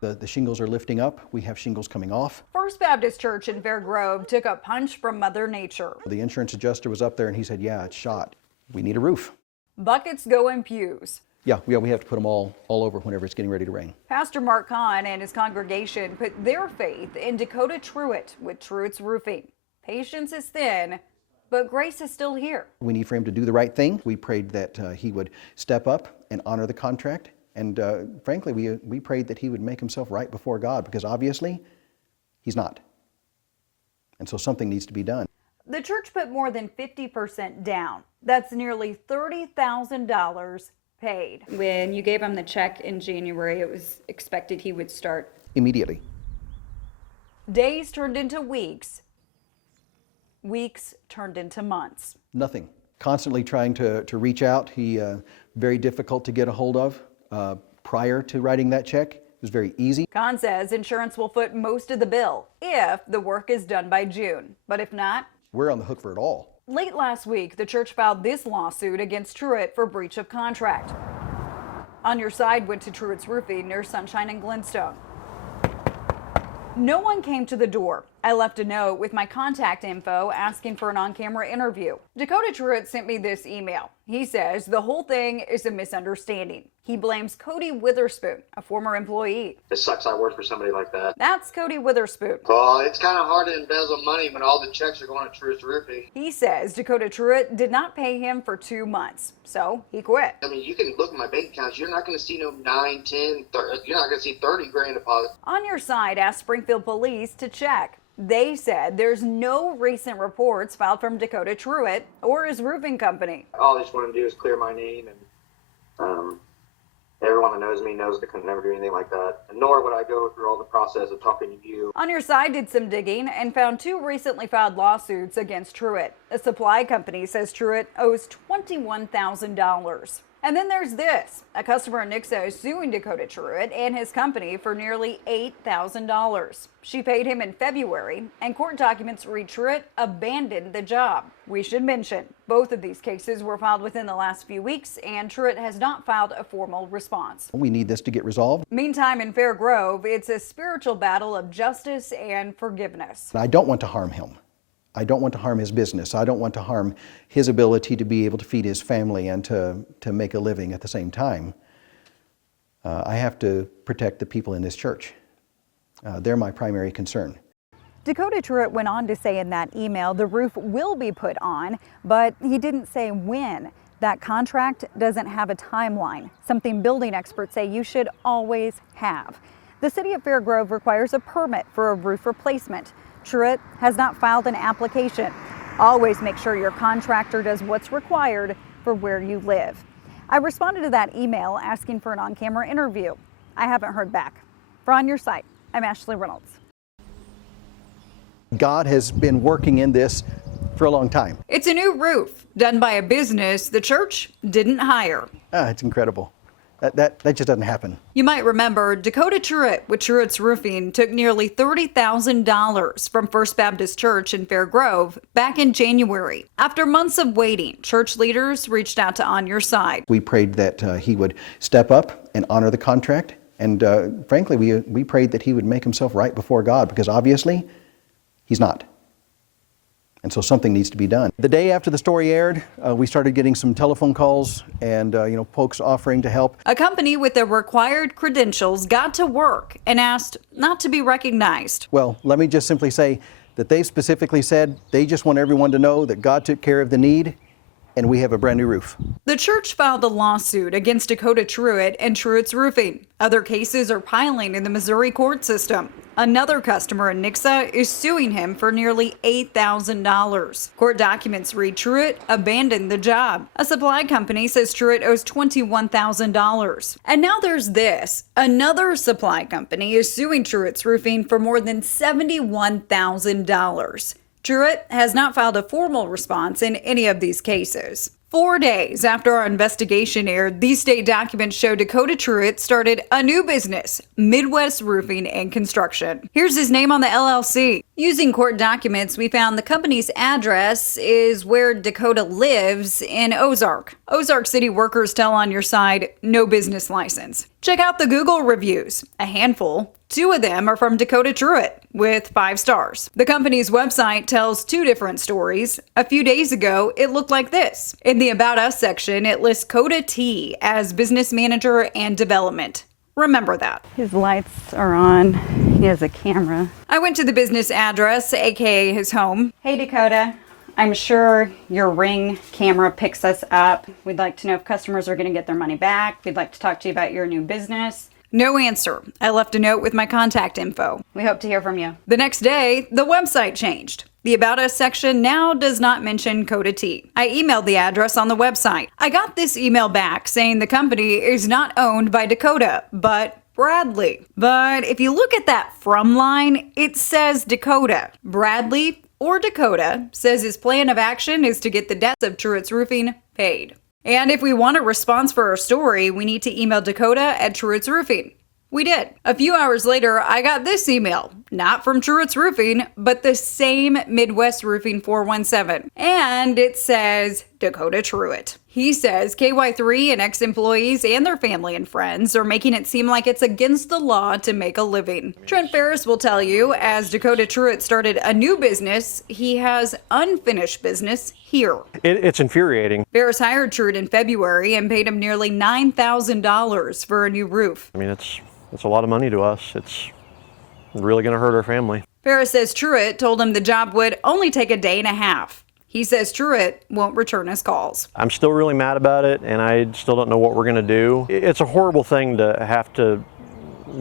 The shingles are lifting up. We have shingles coming off. First Baptist Church in Fair Grove took a punch from Mother Nature. The insurance adjuster was up there and he said, yeah, it's shot. We need a roof. Buckets go in pews. Yeah, we have to put them all over whenever it's getting ready to rain. Pastor Mark Kahn and his congregation put their faith in Dakota Truitt with Truitt's Roofing. Patience is thin, but grace is still here. We need for him to do the right thing. We prayed that he would step up and honor the contract. And frankly, we prayed that he would make himself right before God, because obviously he's not. And so something needs to be done. The church put more than 50% down. That's nearly $30,000 paid. When you gave him the check in January, it was expected he would start Immediately. Days turned into weeks. Weeks turned into months. Nothing. Constantly trying to reach out. He very difficult to get a hold of. Prior to writing that check, it was very easy. Kahn says insurance will foot most of the bill if the work is done by June. But if not, we're on the hook for it all. Late last week, the church filed this lawsuit against Truitt for breach of contract. On Your Side went to Truitt's Roofing near Sunshine and Glenstone. No one came to the door. I left a note with my contact info asking for an on-camera interview. Dakota Truitt sent me this email. He says the whole thing is a misunderstanding. He blames Cody Witherspoon, a former employee. It sucks I work for somebody like that. That's Cody Witherspoon. Well, it's kind of hard to embezzle money when all the checks are going to Truitt's Roofing. He says Dakota Truitt did not pay him for 2 months, so he quit. I mean, you can look at my bank accounts. You're not going to see no 9, 10, 30, you're not going to see 30 grand deposit. On Your Side asked Springfield Police to check. They said there's no recent reports filed from Dakota Truitt or his roofing company. All I just want to do is clear my name, and everyone that knows me knows that I could never do anything like that. And nor would I go through all the process of talking to you. On Your Side did some digging and found 2 recently filed lawsuits against Truitt. A supply company says Truitt owes $21,000. And then there's this. A customer in Nixa is suing Dakota Truitt and his company for nearly $8,000. She paid him in February, and court documents read Truitt abandoned the job. We should mention, both of these cases were filed within the last few weeks, and Truitt has not filed a formal response. We need this to get resolved. Meantime, in Fair Grove, it's a spiritual battle of justice and forgiveness. I don't want to harm him. I don't want to harm his business. I don't want to harm his ability to be able to feed his family and to make a living at the same time. I have to protect the people in this church. They're my primary concern. Dakota Truitt went on to say in that email the roof will be put on, but he didn't say when. That contract doesn't have a timeline, something building experts say you should always have. The city of Fair Grove requires a permit for a roof replacement. Truitt has not filed an application. Always make sure your contractor does what's required for where you live. I responded to that email asking for an on-camera interview. I haven't heard back. For On Your Side, I'm Ashley Reynolds. God has been working in this for a long time. It's a new roof done by a business the church didn't hire. It's incredible. That just doesn't happen. You might remember Dakota Truitt with Truitt's Roofing took nearly $30,000 from First Baptist Church in Fair Grove back in January. After months of waiting, church leaders reached out to On Your Side. We prayed that he would step up and honor the contract. And frankly, we prayed that he would make himself right before God, because obviously he's not. And so something needs to be done. The day after the story aired, we started getting some telephone calls and folks offering to help. A company with the required credentials got to work and asked not to be recognized. Well, let me just simply say that they specifically said they just want everyone to know that God took care of the need, and we have a brand new roof. The church filed a lawsuit against Dakota Truitt and Truitt's Roofing. Other cases are piling in the Missouri court system. Another customer in Nixa is suing him for nearly $8,000. Court documents read Truitt abandoned the job. A supply company says Truitt owes $21,000. And now there's this. Another supply company is suing Truitt's Roofing for more than $71,000. Truitt has not filed a formal response in any of these cases. 4 days after our investigation aired, these state documents show Dakota Truitt started a new business, Midwest Roofing and Construction. Here's his name on the LLC. Using court documents, we found the company's address is where Dakota lives in Ozark. Ozark City workers tell On Your Side no business license. Check out the Google reviews, a handful. 2 of them are from Dakota Truett with 5 stars. The company's website tells 2 different stories. A few days ago, it looked like this. In the About Us section, it lists Coda T as business manager and development. Remember that. His lights are on. He has a camera. I went to the business address, aka his home. Hey Dakota, I'm sure your Ring camera picks us up. We'd like to know if customers are going to get their money back. We'd like to talk to you about your new business. No answer. I left a note with my contact info. We hope to hear from you. The next day, the website changed. The About Us section now does not mention Coda T. I emailed the address on the website. I got this email back saying the company is not owned by Dakota, but Bradley. But if you look at that from line, it says Dakota. Bradley or Dakota says his plan of action is to get the debts of Truett's Roofing paid. And if we want a response for our story, we need to email Dakota at Truett's Roofing. We did. A few hours later, I got this email, not from Truett's Roofing, but the same Midwest Roofing 417. And it says Dakota Truett. He says KY3 and ex-employees and their family and friends are making it seem like it's against the law to make a living. Trent Ferris will tell you, as Dakota Truett started a new business, he has unfinished business here. It's infuriating. Ferris hired Truett in February and paid him nearly $9,000 for a new roof. I mean, it's a lot of money to us. It's really going to hurt our family. Ferris says Truett told him the job would only take a day and a half. He says Truett won't return his calls. I'm still really mad about it, and I still don't know what we're going to do. It's a horrible thing to have to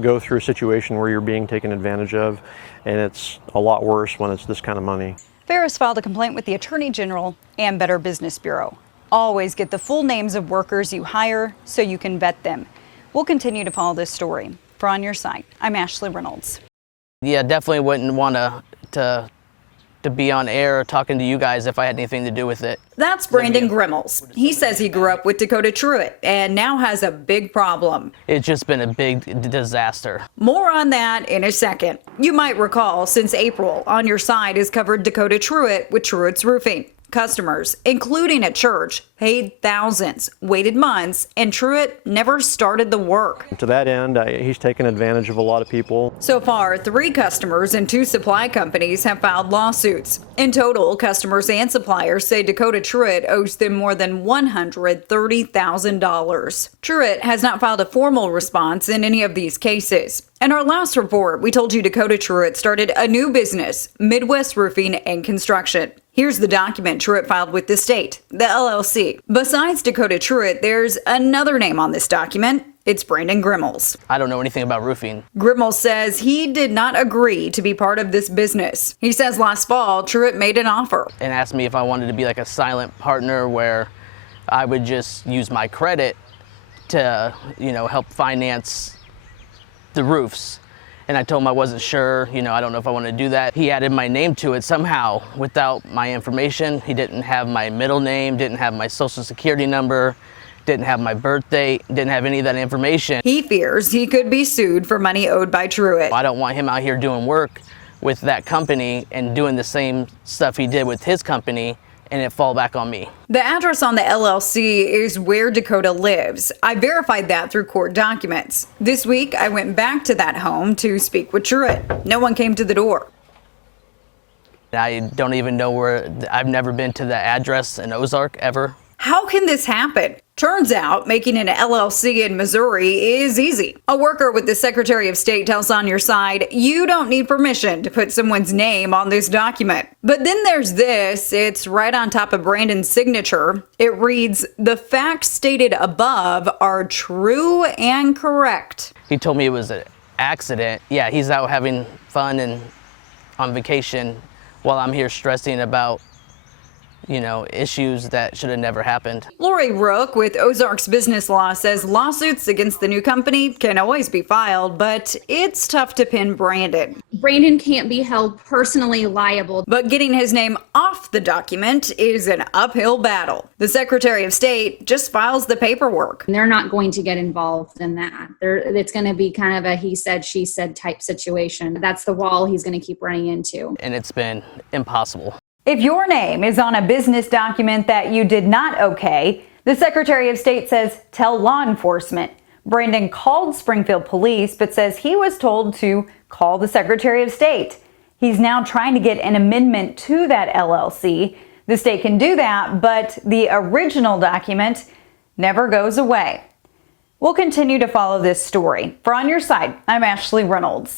go through a situation where you're being taken advantage of, and it's a lot worse when it's this kind of money. Ferris filed a complaint with the Attorney General and Better Business Bureau. Always get the full names of workers you hire so you can vet them. We'll continue to follow this story. For On Your Side, I'm Ashley Reynolds. Yeah, definitely wouldn't want to be on air talking to you guys if I had anything to do with it. That's Brandon Grimmels. He says he grew up with Dakota Truett and now has a big problem. It's just been a big disaster. More on that in a second. You might recall, since April, On Your Side has covered Dakota Truett with Truett's Roofing. Customers, including a church, paid thousands, waited months, and Truett never started the work. To that end, he's taken advantage of a lot of people. So far, 3 customers and 2 supply companies have filed lawsuits. In total, customers and suppliers say Dakota Truett owes them more than $130,000. Truett has not filed a formal response in any of these cases. In our last report, we told you Dakota Truett started a new business, Midwest Roofing and Construction. Here's the document Truett filed with the state, the LLC. Besides Dakota Truett, there's another name on this document. It's Brandon Grimmels. I don't know anything about roofing. Grimmels says he did not agree to be part of this business. He says last fall, Truett made an offer. And asked me if I wanted to be like a silent partner where I would just use my credit to, help finance the roofs. And I told him I wasn't sure, I don't know if I want to do that. He added my name to it somehow without my information. He didn't have my middle name, didn't have my social security number, didn't have my birth date, didn't have any of that information. He fears he could be sued for money owed by Truett. I don't want him out here doing work with that company and doing the same stuff he did with his company and it fall back on me. The address on the LLC is where Dakota lives. I verified that through court documents. This week, I went back to that home to speak with Truett. No one came to the door. I don't even know I've never been to the address in Ozark ever. How can this happen? Turns out making an LLC in Missouri is easy. A worker with the Secretary of State tells On Your Side, you don't need permission to put someone's name on this document. But then there's this. It's right on top of Brandon's signature. It reads, the facts stated above are true and correct. He told me it was an accident. Yeah, he's out having fun and on vacation while I'm here stressing about issues that should have never happened. Lori Rook with Ozarks Business Law says lawsuits against the new company can always be filed, but it's tough to pin Brandon. Brandon can't be held personally liable. But getting his name off the document is an uphill battle. The Secretary of State just files the paperwork. They're not going to get involved in that. It's going to be kind of a he said, she said type situation. That's the wall he's going to keep running into. And it's been impossible. If your name is on a business document that you did not okay, the Secretary of State says tell law enforcement. Brandon called Springfield police but says he was told to call the Secretary of State. He's now trying to get an amendment to that LLC. The state can do that, but the original document never goes away. We'll continue to follow this story. For On Your Side, I'm Ashley Reynolds.